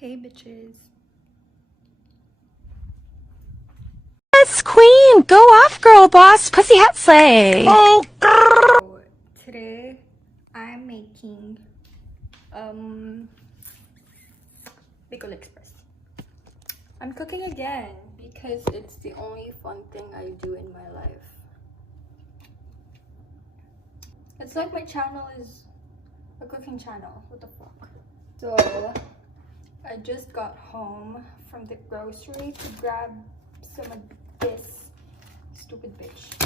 Hey bitches. Yes, queen! Go off, girl boss! Pussy hat slay! Oh, so, today I'm making Bicol Express. I'm cooking again because it's the only fun thing I do in my life. It's like my channel is a cooking channel. What the fuck? So I just got home from the grocery to grab some of this stupid bitch.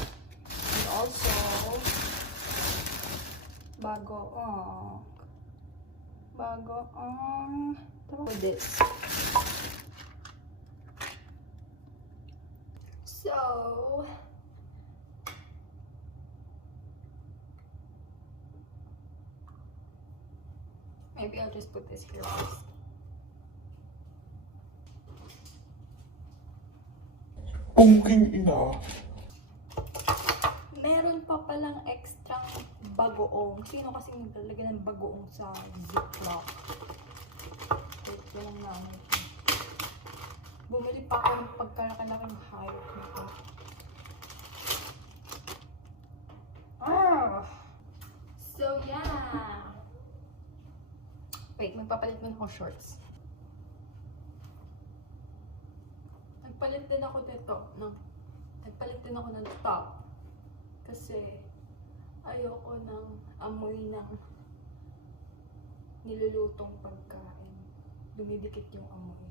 And also bagoong with this. So maybe I'll just put this here first. Meron pa palang extra bagoong. Sino kasi naglalagay ng bagoong sa ziplock? Wait, yan ang namin. Bumili pa ako ng pagkalaki-laking hayop nito. So yeah. Wait, magpapalit mo ako shorts. Nagpalit din ako nito, no? Nagpalit din ako ng top. Kasi ayoko ng amoy ng nilulutong pagkain. Dumidikit yung amoy.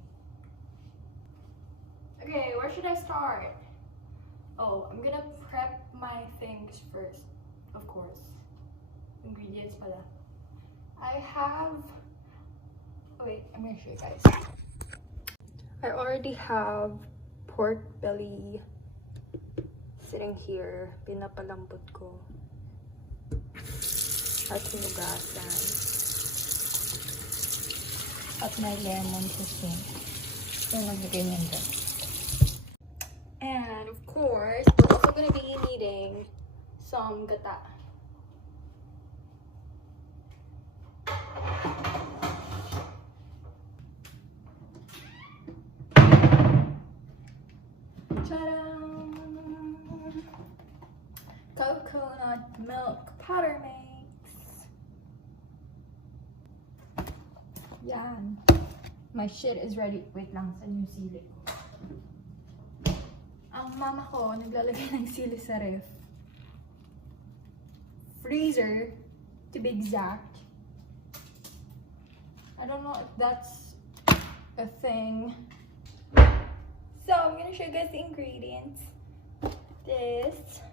Okay, where should I start? Oh, I'm gonna prep my things first. Of course. Ingredients pala. I have... Oh wait, I'm gonna show you guys. I already have pork belly sitting here. Pinapalambot ko. At hinugasan. At may lemon sa sink. So, naglagay niyan dyan. And of course, we're also gonna be needing some gata. Coconut milk powder mix. Yan. My shit is ready. Wait lang, sa yung sili. Ang mama ko, naglalagay ng sili sa ref. Freezer, to be exact. I don't know if that's a thing. So, I'm gonna show you guys the ingredients. This,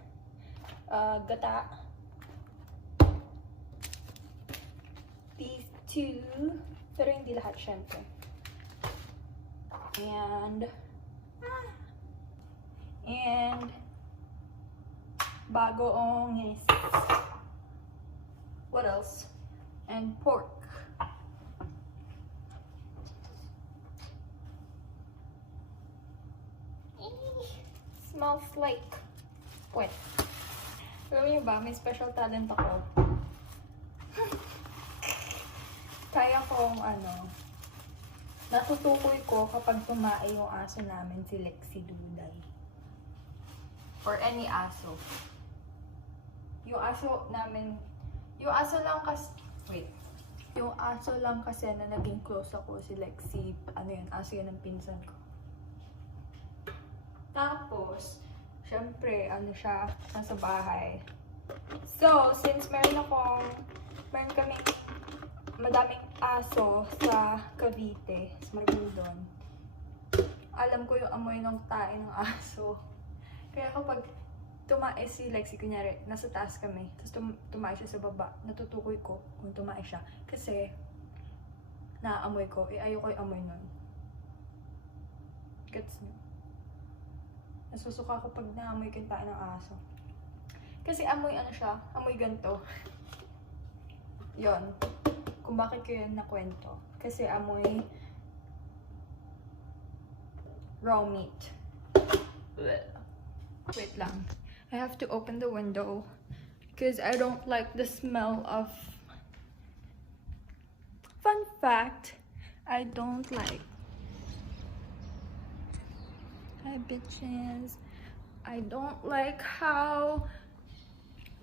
gata. These two, pero hindi lahat syempre. And bagoong, yes. What else? And pork. Smells like wet. Alam niyo ba, may special talent ako. Kaya kong natutukoy ko kapag tumae yung aso namin, si Lexi Duday. Or any aso. Yung aso namin, yung aso lang kasi na naging close ako, si Lexi, aso yun ng pinsan ko. Tapos, syempre, siya, nasa bahay. So, since meron kami madaming aso sa Cavite, sa Margindon, alam ko yung amoy ng tae ng aso. Kaya kapag tumae si Lexi, kunyari, nasa taas kami, tapos tumae siya sa baba, natutukoy ko kung tumae siya. Kasi, naaamoy ko, ayoko yung amoy nun. Gets niyo? Nasusuka ko pag naamoy ko yung tae ng aso. Kasi amoy siya, amoy ganito. Yon. Kung bakit ko yun nakwento. Kasi amoy raw meat. Wait lang. I have to open the window because I don't like the smell of... Fun fact, I don't like. Hi bitches. I don't like how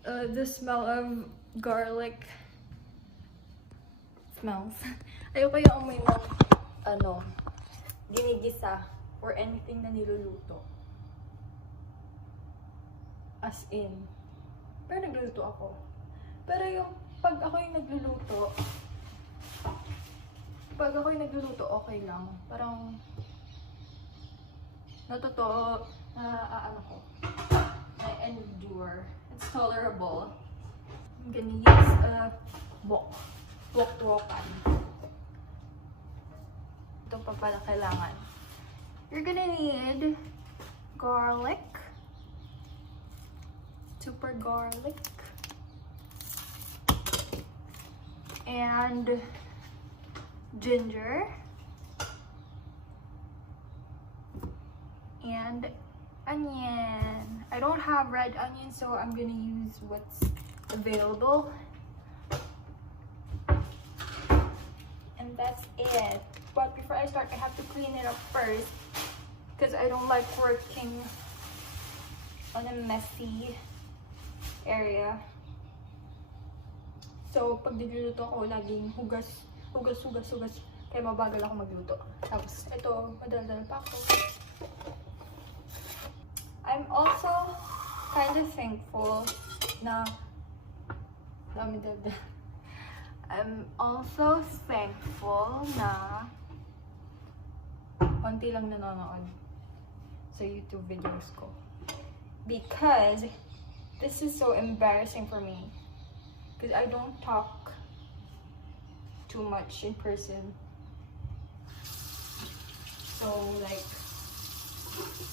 the smell of garlic smells. Ayoko yung amoy ng ginigisa or anything na niluluto. As in. Pero nagluluto ako. Pero yung pag ako yung nagluluto, okay lang. Parang natotoo na endure. It's tolerable. I'm gonna use wok-wokan. Ito pa pala kailangan. You're gonna need garlic. Super garlic. And ginger. And onion. I don't have red onion, so I'm gonna use what's available. And that's it. But before I start, I have to clean it up first because I don't like working on a messy area. So, pag nagluluto ako, laging hugas. Kaya mabagal ako magluto. Tapos, ito, madaldal pa ako. I'm also kind of thankful na I'm also thankful na konti lang nanonood sa YouTube videos ko. Because this is so embarrassing for me. Because I don't talk too much in person. So, like,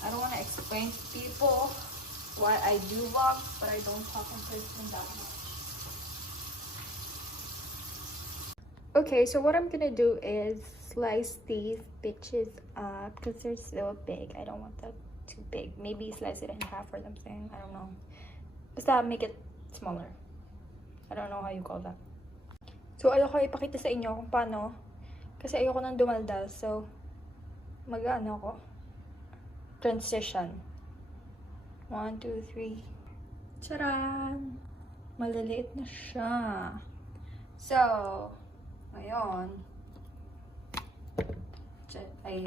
I don't want to explain to people why I do vlogs, but I don't talk in person that much. Okay, so what I'm gonna do is slice these bitches up because they're so big. I don't want that too big. Maybe slice it in half or something. I don't know. Basta make it smaller. I don't know how you call that. So, ayoko ipakita sa inyo kung paano. Kasi ayoko nang dumaldal. So, mag-ano ako. Transition. 1, 2, 3. Charan! Maliliit na siya. So, ngayon, ay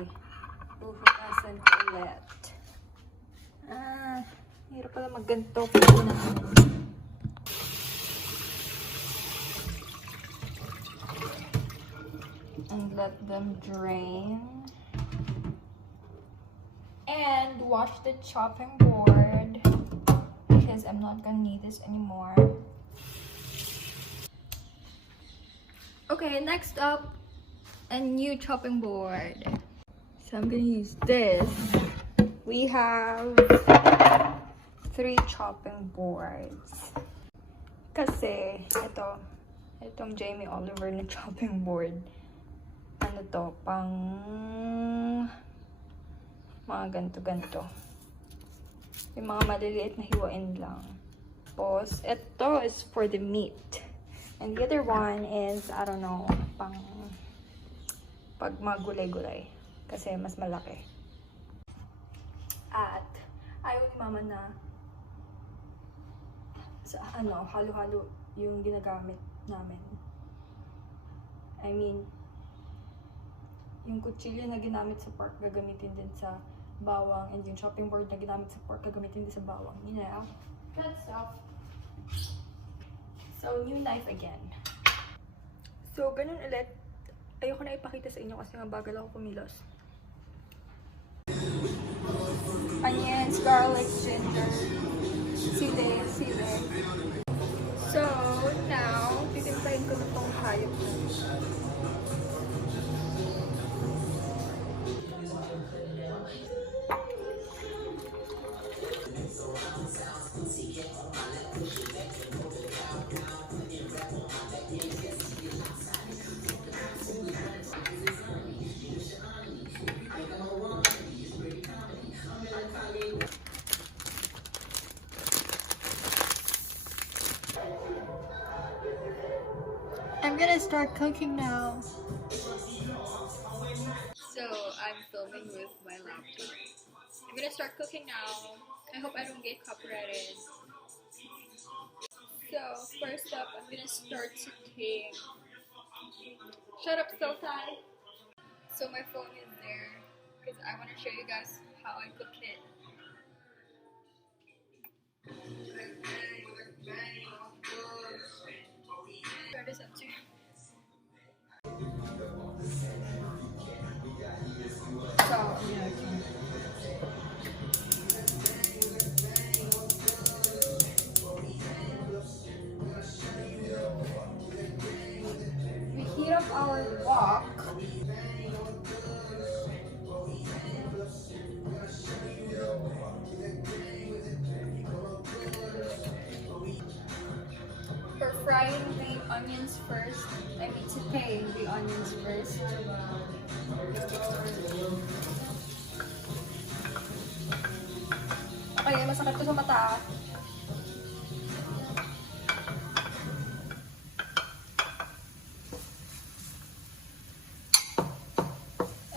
buhugasan ko ulit. Hirap pala magganto. And let them drain. And wash the chopping board because I'm not gonna need this anymore. Okay, next up, a new chopping board. So I'm gonna use this. We have 3 chopping boards. Kasi itong Jamie Oliver na chopping board. Ano to, pang mga ganto-ganto. Yung mga maliliit na hiwain lang. Tapos, ito is for the meat. And the other one is, I don't know, pang pag magulay-gulay. Kasi mas malaki. At, ayaw ni mama na sa halo-halo yung ginagamit namin. I mean, yung kutsilyo na ginamit sa pork, gagamitin din sa bawang. And yung chopping board na ginamit sa pork, gagamitin din sa bawang. You know? That stuff. So, new knife again. So, ganun ulit. Ayoko na ipakita sa inyo kasi mabagal ako kumilos. Onions, garlic, ginger, sili. So, now, titimplahin ko na itong hayop. I'm gonna start cooking now. gonna start cooking now. I hope I don't get copyrighted. So, first up, I'm gonna start sauteing. Shut up, Siltai! So my phone is there, because I want to show you guys how I cook it. Try this up too. So, we heat up our wok. For frying the onions first, I mean sauteing the onions first. Okay, masakit to sa mata.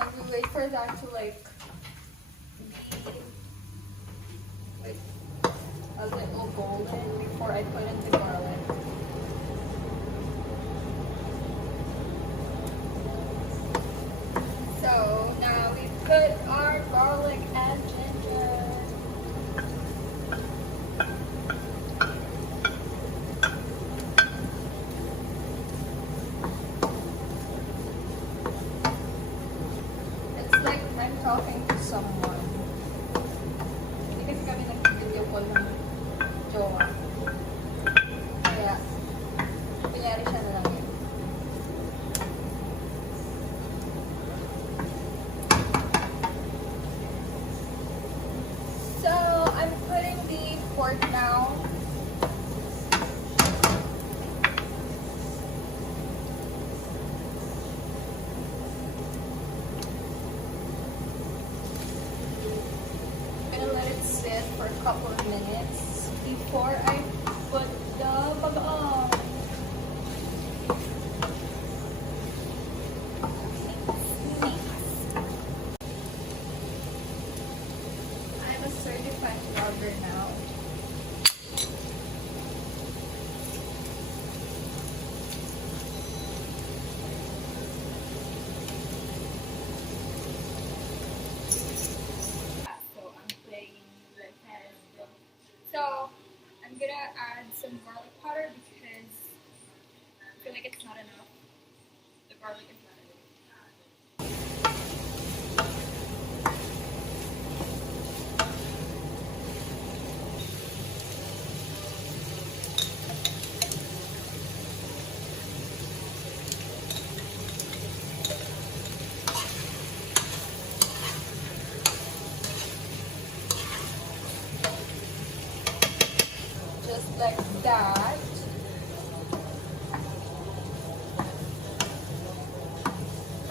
And we wait for that to like be like a little golden before I put in the garlic. So now we put our garlic and ginger. It's like I'm talking to someone. Hindi kasi kami nag-video call ng jowa. Kaya, kunyari siya na lang yun. So, I'm putting the pork now. I'm gonna let it sit for a couple of minutes before I put the bagoong. I'm a certified vlogger now. So I'm playing with it. So I'm gonna add some garlic powder because I feel like it's not enough. The garlic is not enough. Just like that.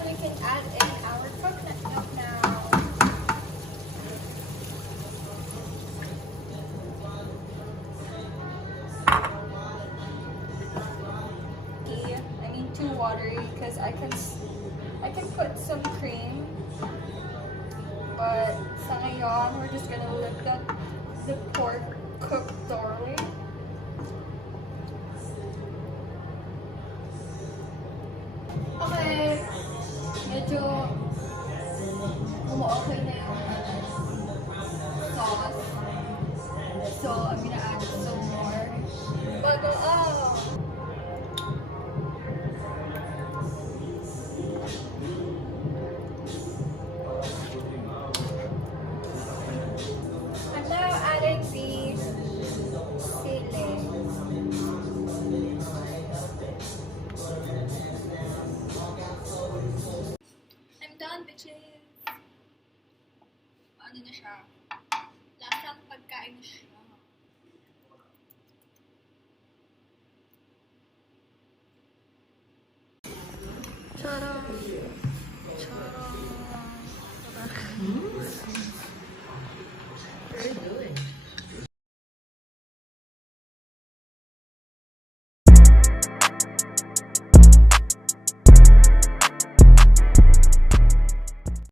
We can add in our coconut milk now. I mean too watery because I can put some cream, but sa ngayon we're just gonna let the pork cook thoroughly. Okay, medyo okay na yung sauce. So I'm gonna add some more bagoong. I'm now adding the sili. I'm done, bitches. Ano na siya? Lasang pagkain na siya.